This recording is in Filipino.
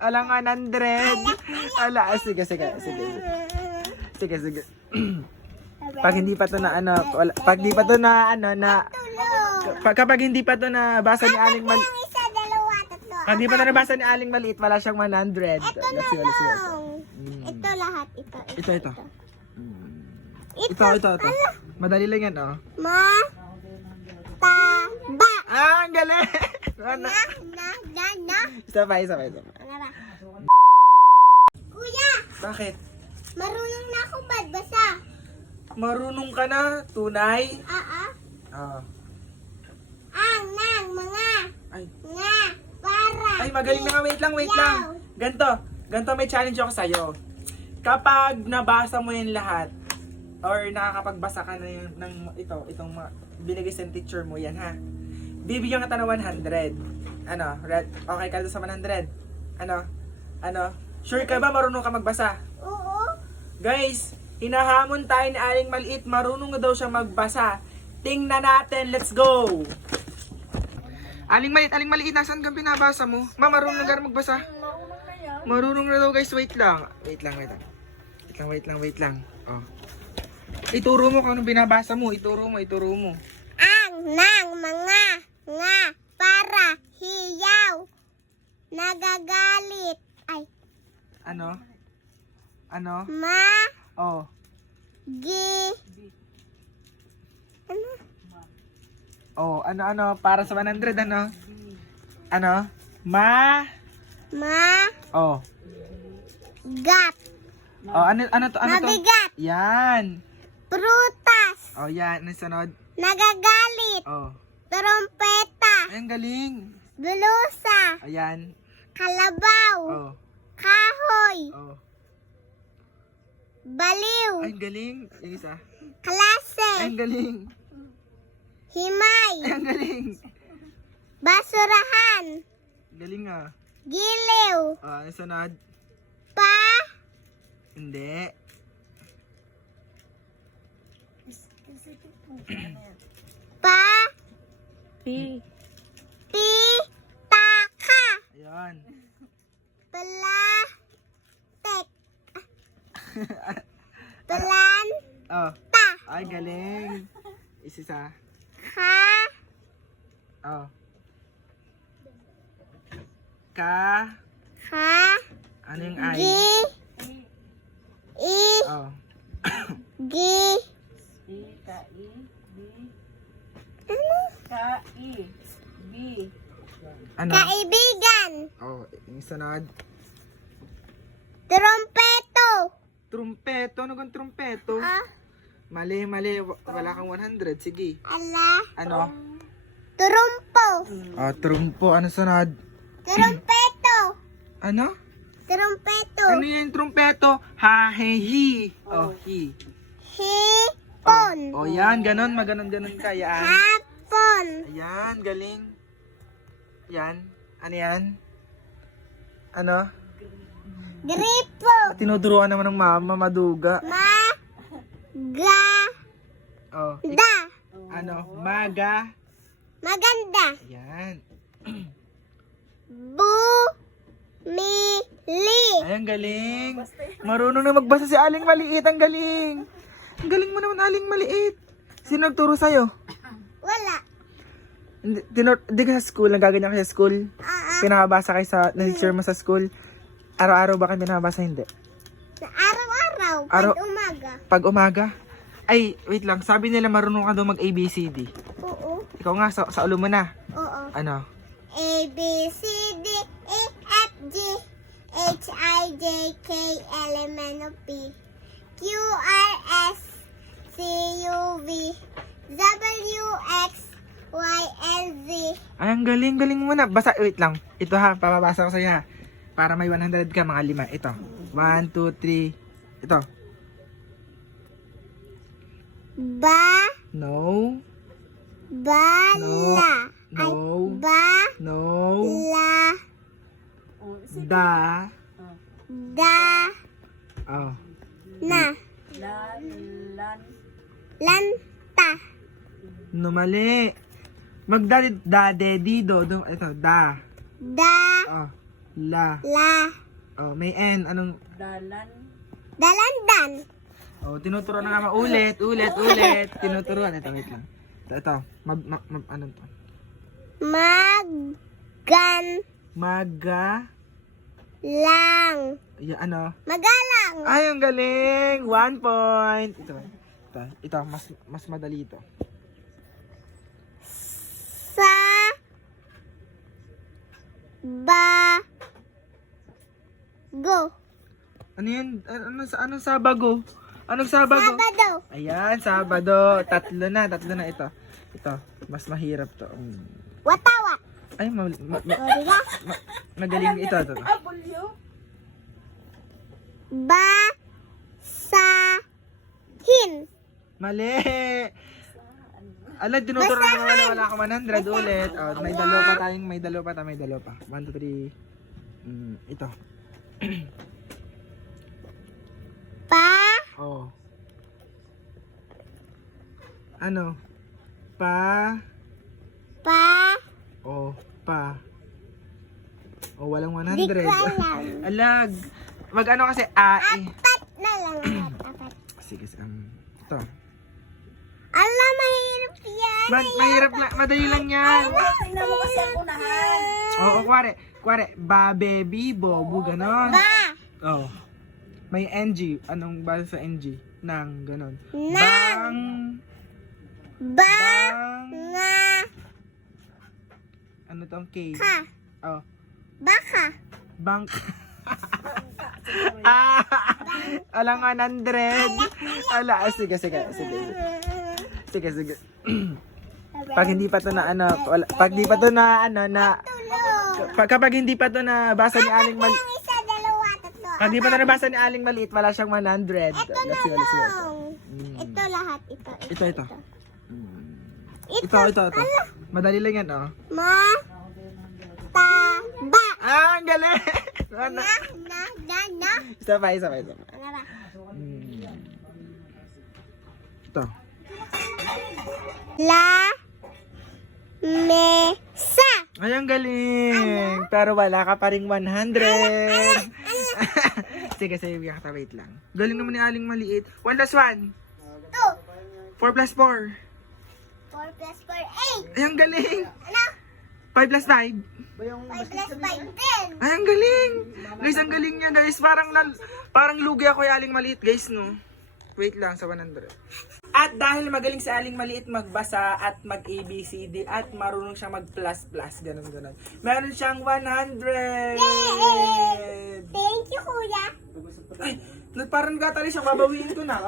Alang 100. Ala, sige. Pag hindi pa to na ano, pag hindi pa to na ano na kapag hindi pa to na basa ni Aling Maliit. Isa, dalawa, tatlo. Pag hindi pa to nabasa ni Aling Maliit, wala siyang 100. Ito na Let's see. lang. Ito lahat. Ito. Ito. Madali lang yan, oh. Taba. Ah, ang galing! Ano? Na. Isa pa. Ano ba? Kuya, Bakit? marunong na ako magbasa. Marunong ka na, tunay? Ah. Ah. Nang, mga, Ay. nga, para. Ay, magaling na nga. Wait lang. Ganto may challenge ako sa'yo. Kapag nabasa mo yung lahat, or nakakapagbasa ka na yung, itong mga binigay sa teacher mo, yan ha. Bibigyan ka ng 100. Ano? Okay ka doon sa 100? Ano? Sure ka ba marunong ka magbasa? Oo. Guys, hinahamon tayo ni Aling Maliit. Marunong na daw siya magbasa. Tingnan natin. Let's go! Aling Maliit, nasaan kang pinabasa mo? Ma, marunong na ka magbasa? Marunong na daw, guys. Wait lang. Wait lang. Oh. Ituro mo kung anong binabasa mo. Ituro mo. Nang, mga, nga, para, hiyaw, nagagalit, ay, Ano? Oh. Ano? Oh, ano? Para sa 100, ano? Oh. Gat, Oh, ano to? mabigat, Yan. prutas, Oh, yan. Ano sunod? nagagalit, Oh. trompeta, Ay, ang galing. blusa, Ayan. kalabaw, Oh. kahoy, Oh. baliw, Ay, ang galing. Yung isa. Ay, klase, ang galing. himay, Ay, ang galing. basurahan, Galing ah. giliw, Oh, ano sunod? Hindi. pitaka, Ayan. plastek, planta, Oh. Ay, galing. Isa. Oh. Ano yung I? Oh. Ano? kaibigan, Oh, yung sunod. trompeto, Trumpeto. Ano kang trumpeto? Mali. Wala kang 100. Sige. Ano? trumpo, Oh, trumpo. Ano sunod? trompeto, Ano? trompeto, Ano yung trumpeto? Ha, he, hi. Oh, hi. hipon, Oh, yan. Ganon. Maganon ka. Yan. hapon, Ayan. Galing. Yan. Ano yan? Ano? gripo, Tinuduruan naman ng mama. Maduga. Oh. Ano? Maga. maganda, Ayan. bumili, Ayan, galing. Marunong na magbasa si Aling Maliit. Ang galing. Ang galing mo naman, Aling Maliit. Sino nagturo sa'yo? wala, Hindi ka sa school? Nagaganyan ka sa school? Pinakabasa kayo sa teacher mo sa school? Araw-araw ba kayo pinakabasa? Hindi. araw-araw, umaga, Pag umaga? Ay, wait lang. Sabi nila marunong ka daw mag ABCD. oo, Ikaw nga, sa ulo mo na. oo, Ano? A, B, C, D, E, F, G, H, I, J, K, L, M, N, O, P, Q, R, S, T, U, V, W, X, Y, and Z. Ay, ang galing mo na. Basa, wait lang. Ito ha, papabasa ko sa'yo ha. Para may 100 ka, mga 5. Ito. 1, 2, 3. Ito. No. Bala. No. Ay, No. la. Da. Da. Oh. Na. Lanta. No, mali. Magdadi, da, de, di, do. Ito, da. Da. Oh. La. La. Oh, may N. Anong? Dalandan. Oh, tinuturuan na naman. Ulit. Tinuturuan. Ito, wait lang. Ito. Ano to? Maggan. Maga. Lang. Ano? Magalang. Ay, ang galing! 1 point. Ito, mas madali ito. Sa. Ba. Go. Ano yan? Anong Sabago? Anong Sabago? Sabado. Ayan, Sabado. Tatlo na ito. Ito, mas mahirap to. Watawa. Ay, Origa. magaling ito. Ba. Sa. Hin. Mali! Ala, tinuturuan na naman wala ka 100 ulit. Oh, may dalawa pa. 1, 2, 3. Ito. Pa. Oh. Ano? Pa. Pa. Oh, pa. Oh, walang Di ko 100. alam. Alag. Mag-ano kasi, eh. Apat na lang. Apat. Sige, ito. Alam, mahirap yan. Mahirap lang, madali lang yan. Tingnan mo kasi ang unahan. Oo, kuwari, ba, baby, bobo, ganon. Ba. Oh. May NG. Anong ba sa NG? Nang, ganon. Nang. Bang. Ba. Bang. Nga. Ano tong K? Ka. Oh. Baka. Bank. Alang 100. Ala, sige. Pag hindi pa to na kapag hindi pa to na basa ni Aling Maliit. Yung isa, dalawa, tatlo. Pag hindi pa to nabasa ni Aling Maliit, wala siyang 100. Ito na Let's go. lang. Ito lahat. Ito. Ito. Madali lang yan, oh. Taba. Ang galing! Ano? Na. Isa pa. Ano ba? Ito. La. Mesa. Ay, ang galing! Pero wala ka pa ring 100. Sige, wait lang. Galing naman ni Aling Maliit. 1 plus 1. 2. 4 plus 4. 4 plus 4, 8. Ay, ang galing! Ano? 5 plus 5. 5 plus 5, 10. Ay, ang galing! Guys, ang galing niya, guys. Parang lugi ako yung Aling Maliit, guys, no? Wait lang, sa 100. At dahil magaling si Aling Maliit magbasa at mag-ABCD at marunong siyang mag-plus-plus, ganun. Meron siyang 100! Thank you, kuya. Ay, parang gatali siya, babawiin ko na.